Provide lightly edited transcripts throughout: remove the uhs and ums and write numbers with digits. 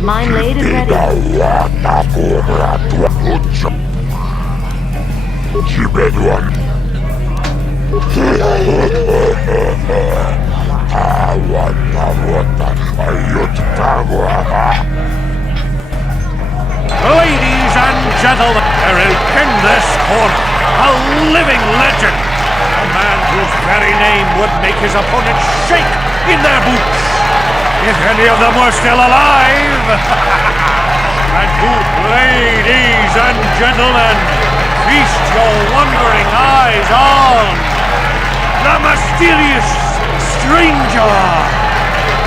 Mine laid and ready. Ladies and gentlemen, there is in this corner a living legend. A man whose very name would make his opponents shake in their boots. If any of them were still alive. And who, ladies and gentlemen, feast your wondering eyes on the mysterious stranger.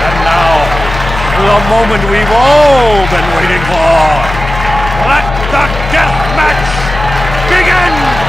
And now, the moment we've all been waiting for. Let the death match begin!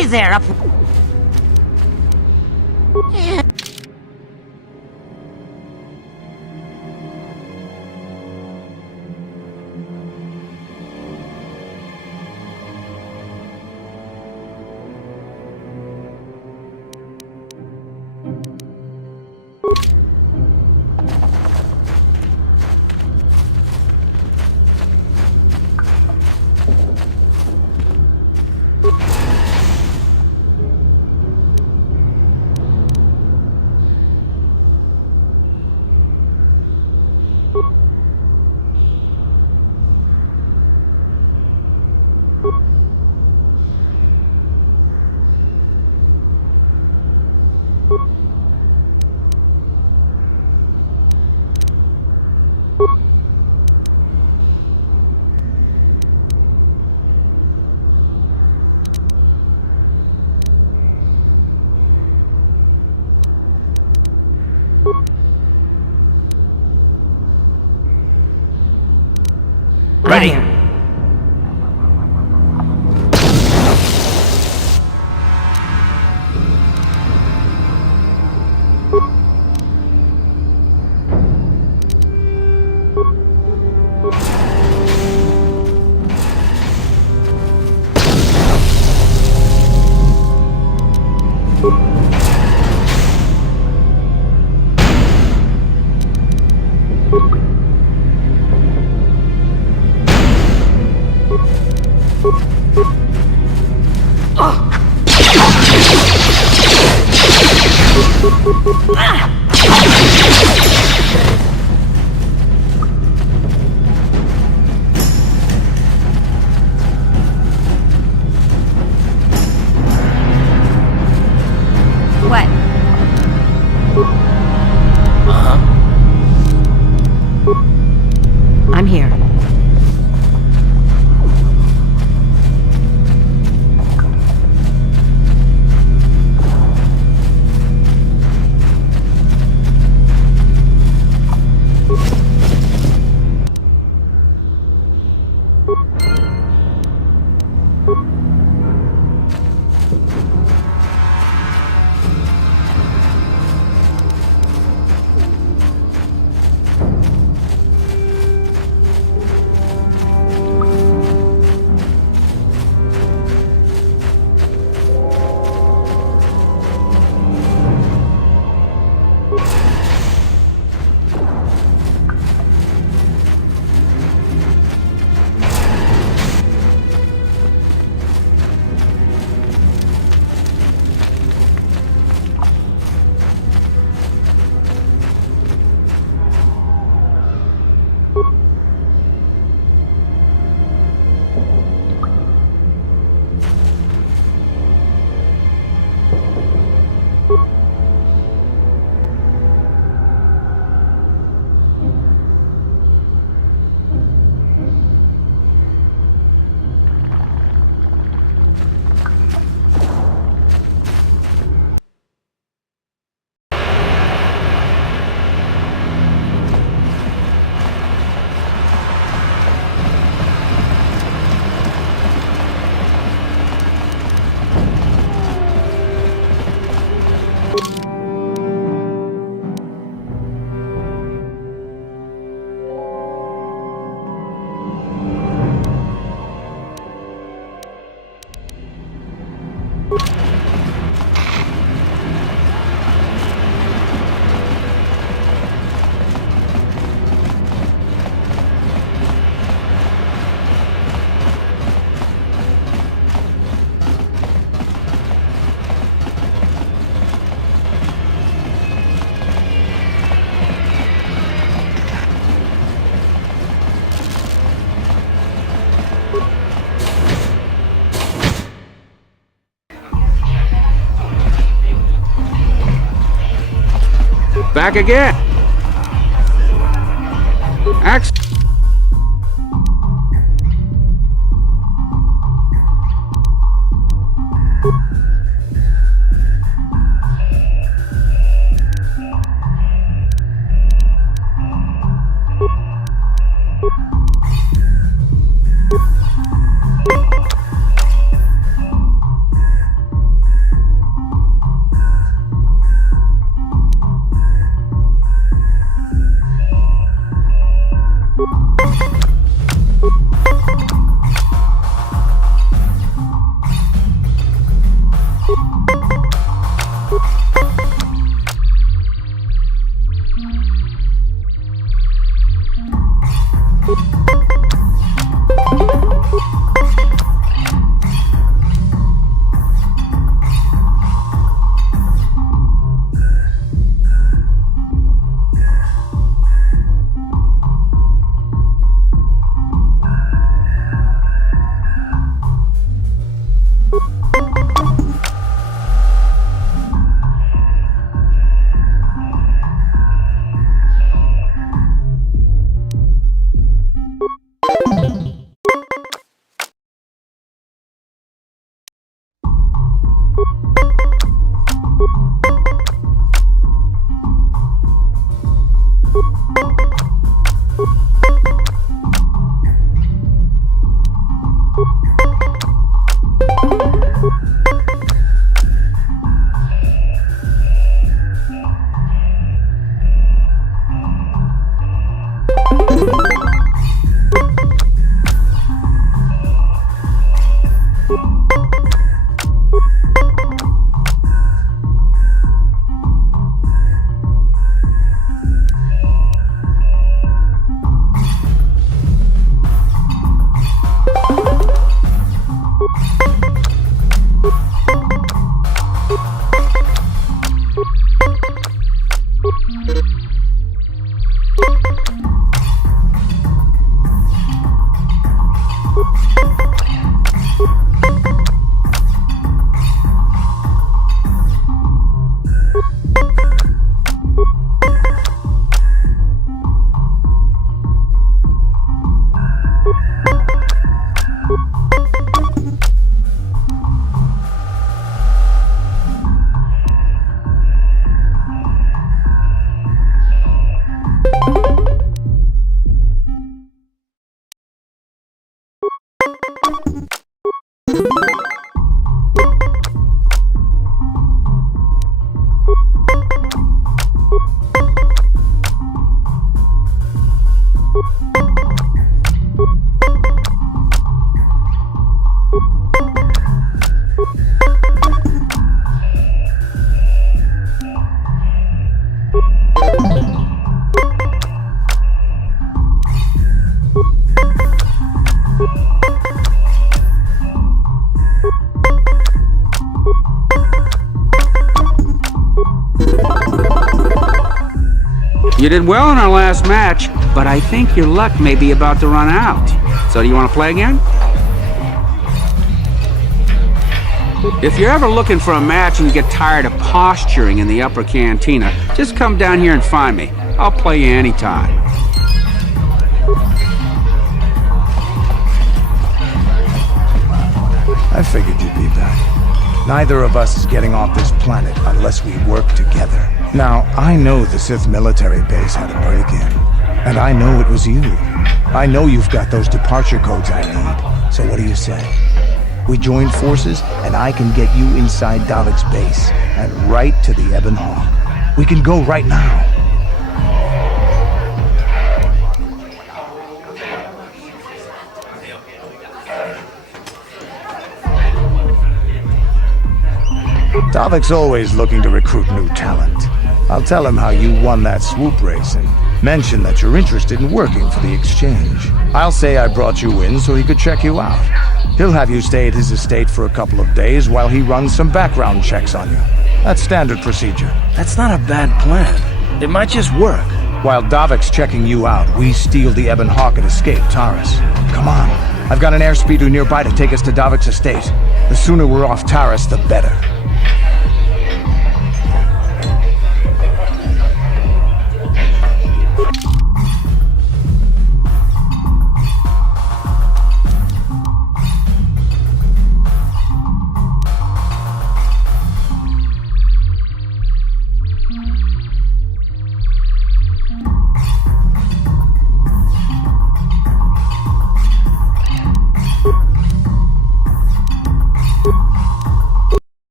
Hey there, up. Ready. What? I'm here. Back again. Axe. You did well in our last match, but I think your luck may be about to run out. So do you want to play again? If you're ever looking for a match and you get tired of posturing in the upper cantina, just come down here and find me. I'll play you anytime. I figured you'd be back. Neither of us is getting off this planet unless we work together. Now, I know the Sith military base had a break-in, and I know it was you. I know you've got those departure codes I need, so what do you say? We join forces, and I can get you inside Davik's base, and right to the Ebon Hawk. We can go right now. Davik's always looking to recruit new talent. I'll tell him how you won that swoop race and mention that you're interested in working for the Exchange. I'll say I brought you in so he could check you out. He'll have you stay at his estate for a couple of days while he runs some background checks on you. That's standard procedure. That's not a bad plan. It might just work. While Davik's checking you out, we steal the Ebon Hawk and escape Taris. Come on. I've got an airspeeder nearby to take us to Davik's estate. The sooner we're off Taris, the better.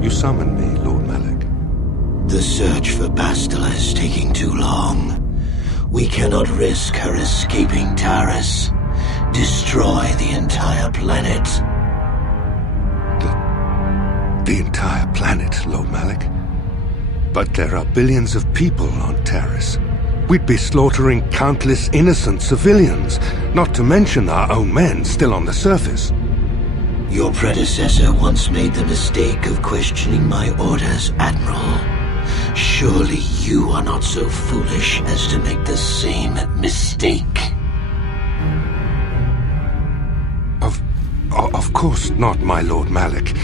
You summoned me, Lord Malak. The search for Bastila is taking too long. We cannot risk her escaping Taris. Destroy the entire planet. The entire planet, Lord Malak? But there are billions of people on Taris. We'd be slaughtering countless innocent civilians, not to mention our own men still on the surface. Your predecessor once made the mistake of questioning my orders, Admiral. Surely you are not so foolish as to make the same mistake. Of course not, my Lord Malak.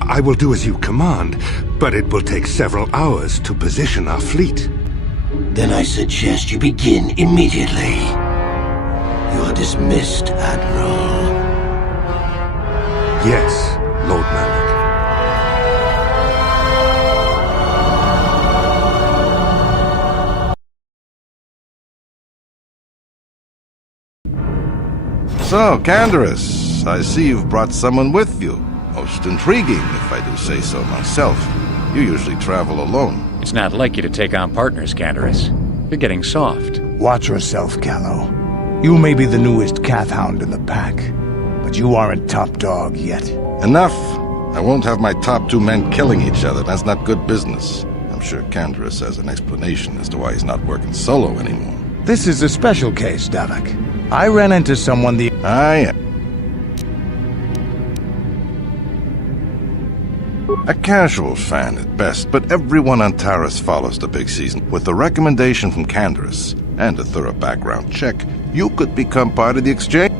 I will do as you command, but it will take several hours to position our fleet. Then I suggest you begin immediately. You are dismissed, Admiral. Yes, Lord Malak. So, Canderous, I see you've brought someone with you. Most intriguing, if I do say so myself. You usually travel alone. It's not like you to take on partners, Canderous. You're getting soft. Watch yourself, Callow. You may be the newest Cath Hound in the pack, but you aren't top dog yet. Enough! I won't have my top two men killing each other. That's not good business. I'm sure Canderous has an explanation as to why he's not working solo anymore. This is a special case, Davik. I ran into someone the... I am. A casual fan at best, but everyone on Taris follows the big season. With a recommendation from Canderous and a thorough background check, you could become part of the exchange.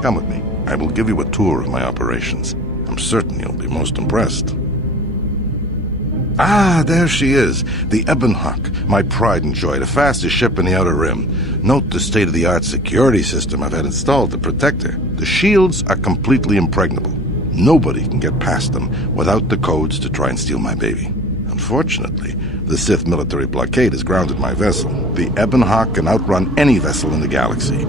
Come with me. I will give you a tour of my operations. I'm certain you'll be most impressed. Ah, there she is, the Ebonhawk, my pride and joy, the fastest ship in the Outer Rim. Note the state-of-the-art security system I've had installed to protect her. The shields are completely impregnable. Nobody can get past them without the codes to try and steal my baby. Unfortunately, the Sith military blockade has grounded my vessel. The Ebonhawk can outrun any vessel in the galaxy.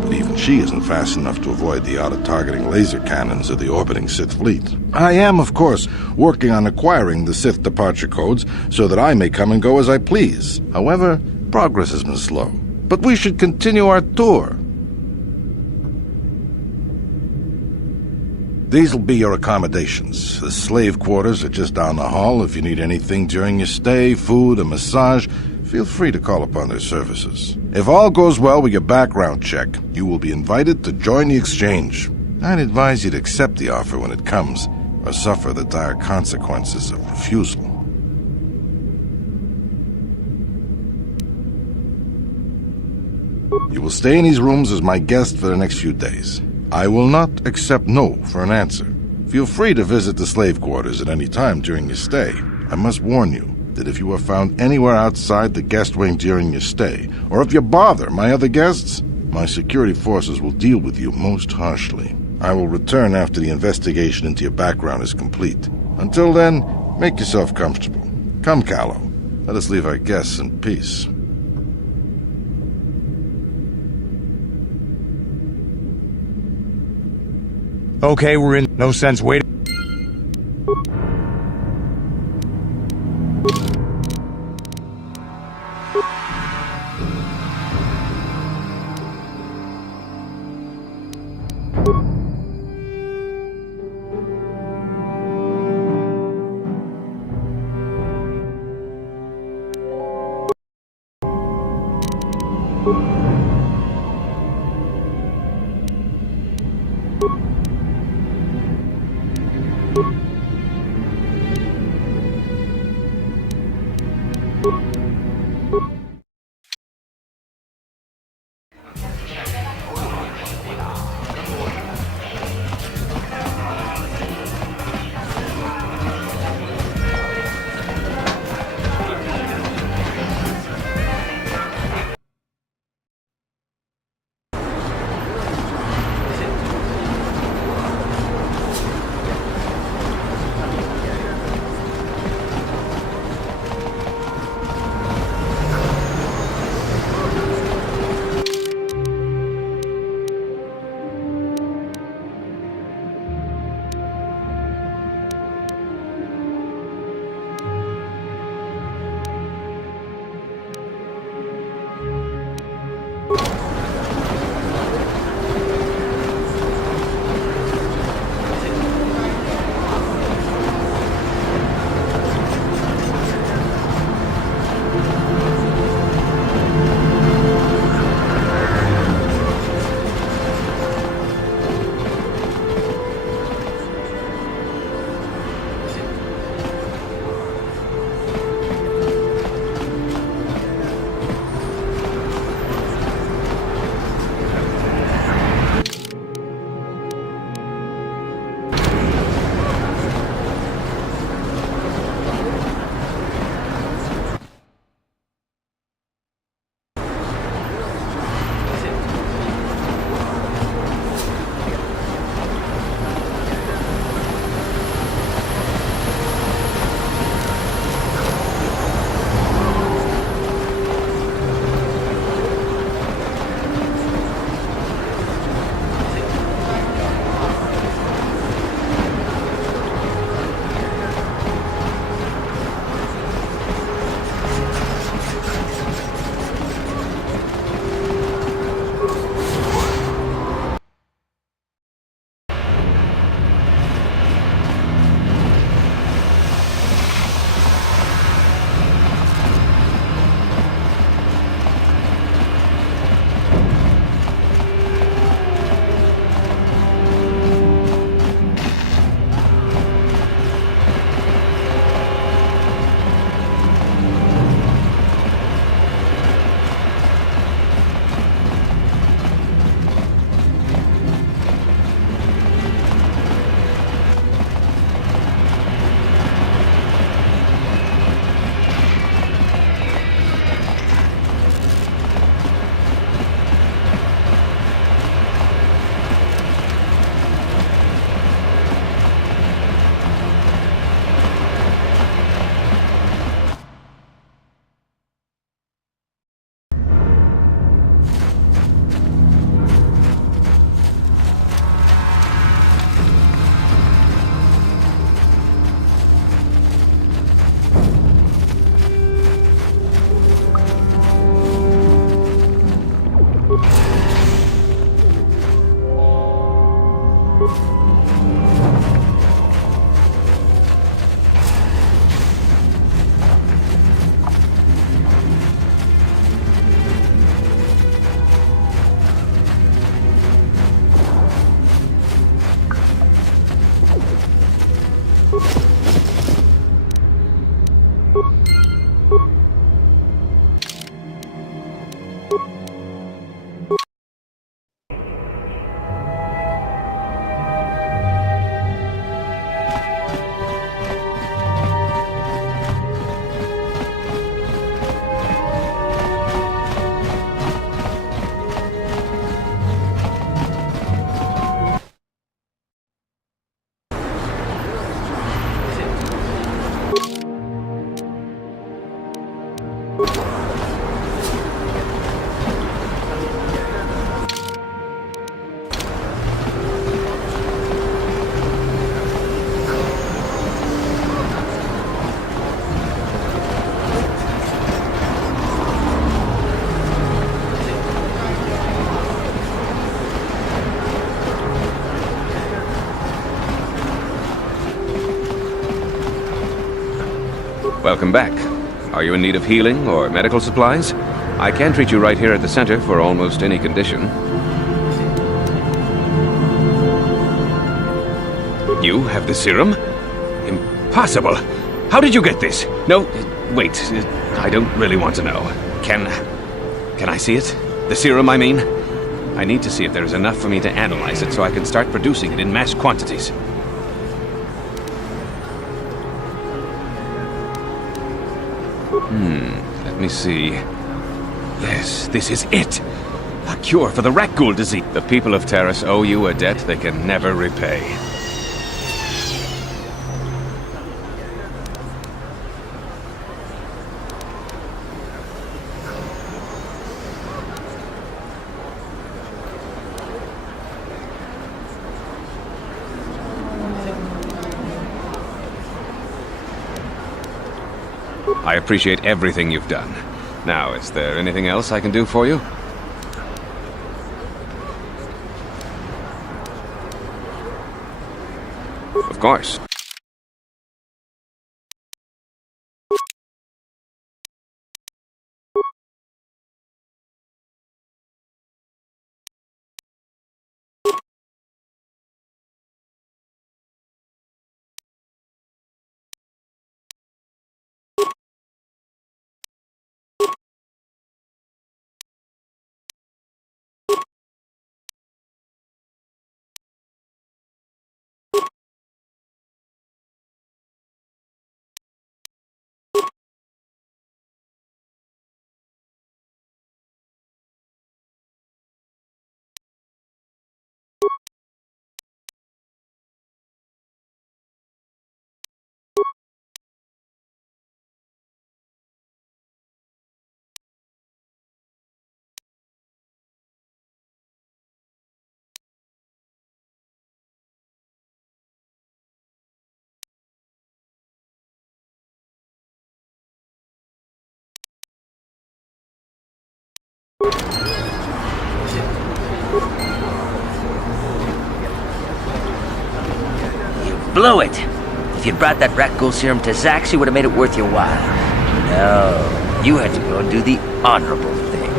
But even she isn't fast enough to avoid the auto-targeting laser cannons of the orbiting Sith fleet. I am, of course, working on acquiring the Sith departure codes so that I may come and go as I please. However, progress has been slow. But we should continue our tour. These will be your accommodations. The slave quarters are just down the hall. If you need anything during your stay, food, a massage, feel free to call upon their services. If all goes well with your background check, you will be invited to join the exchange. I'd advise you to accept the offer when it comes, or suffer the dire consequences of refusal. You will stay in these rooms as my guest for the next few days. I will not accept no for an answer. Feel free to visit the slave quarters at any time during your stay. I must warn you that if you are found anywhere outside the guest wing during your stay, or if you bother my other guests, my security forces will deal with you most harshly. I will return after the investigation into your background is complete. Until then, make yourself comfortable. Come, Callow. Let us leave our guests in peace. Okay, we're in. No sense waiting. Welcome back. Are you in need of healing or medical supplies? I can treat you right here at the center for almost any condition. You have the serum? Impossible! How did you get this? No, wait. I don't really want to know. Can I see it? The serum, I mean? I need to see if there is enough for me to analyze it so I can start producing it in mass quantities. Let me see. Yes, this is it! A cure for the Rakghoul disease. The people of Taris owe you a debt they can never repay. I appreciate everything you've done. Now, is there anything else I can do for you? Of course. Blew it! If you'd brought that Rakghoul serum to Zax, you would have made it worth your while. No, you had to go and do the honorable thing.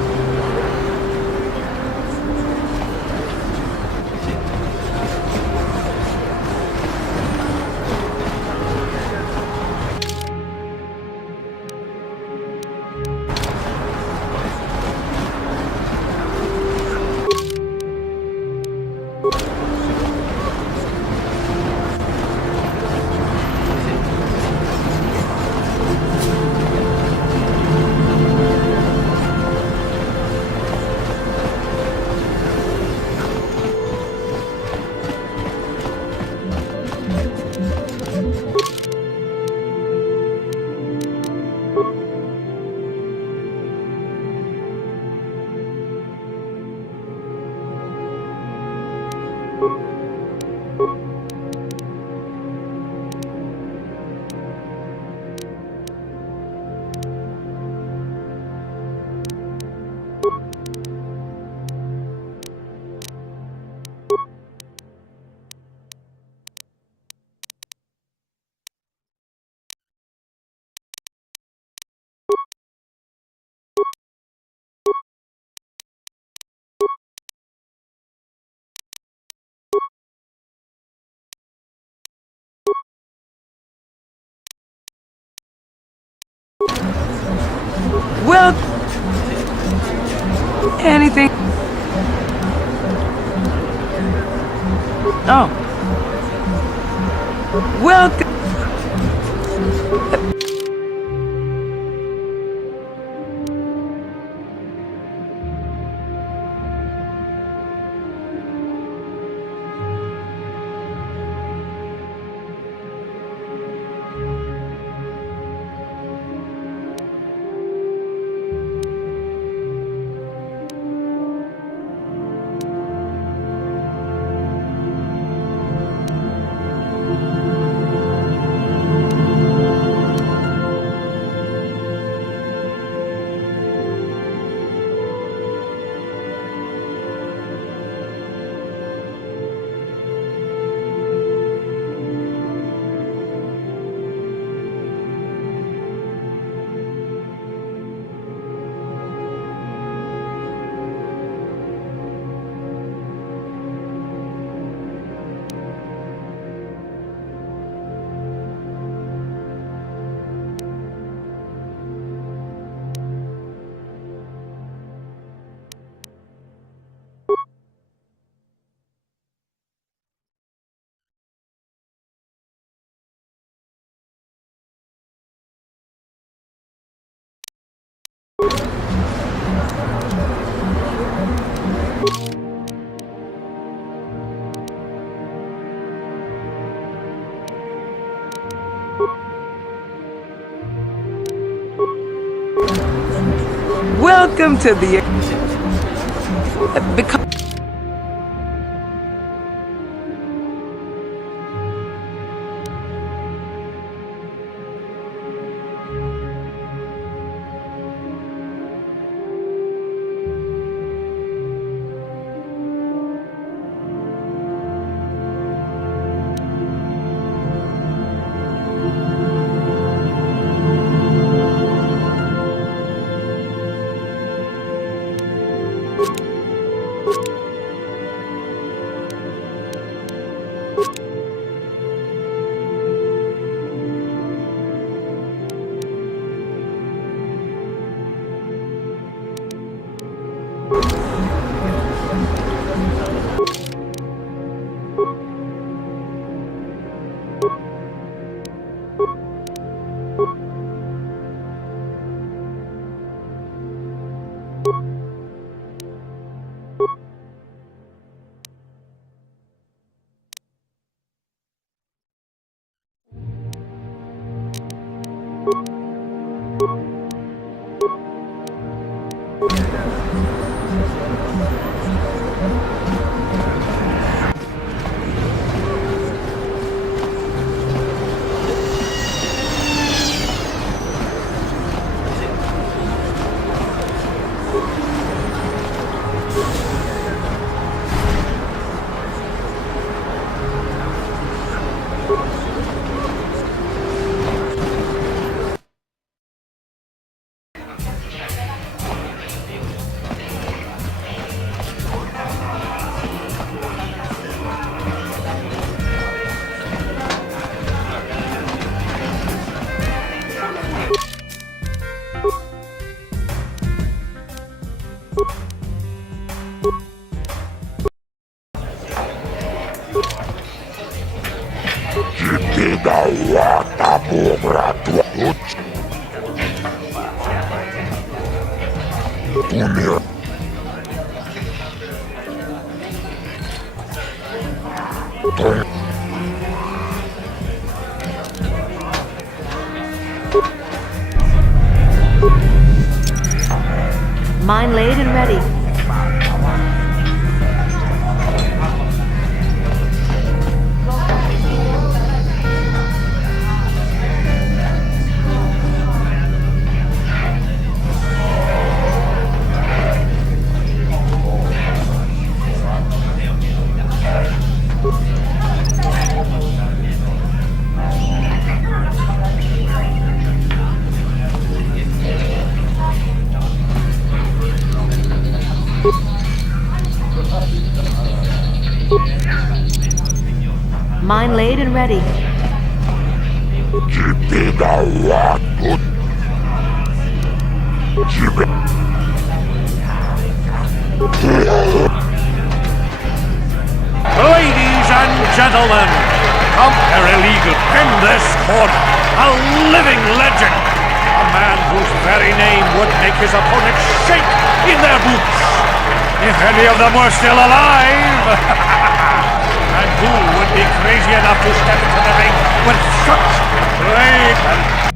Well, anything. Oh. Well. Welcome to the... Mine laid and ready. Mine laid and ready. Ladies and gentlemen, Compare illegal in this corner, a living legend, a man whose very name would make his opponents shake in their boots, if any of them were still alive. And who would be crazy enough to step into the ring with such great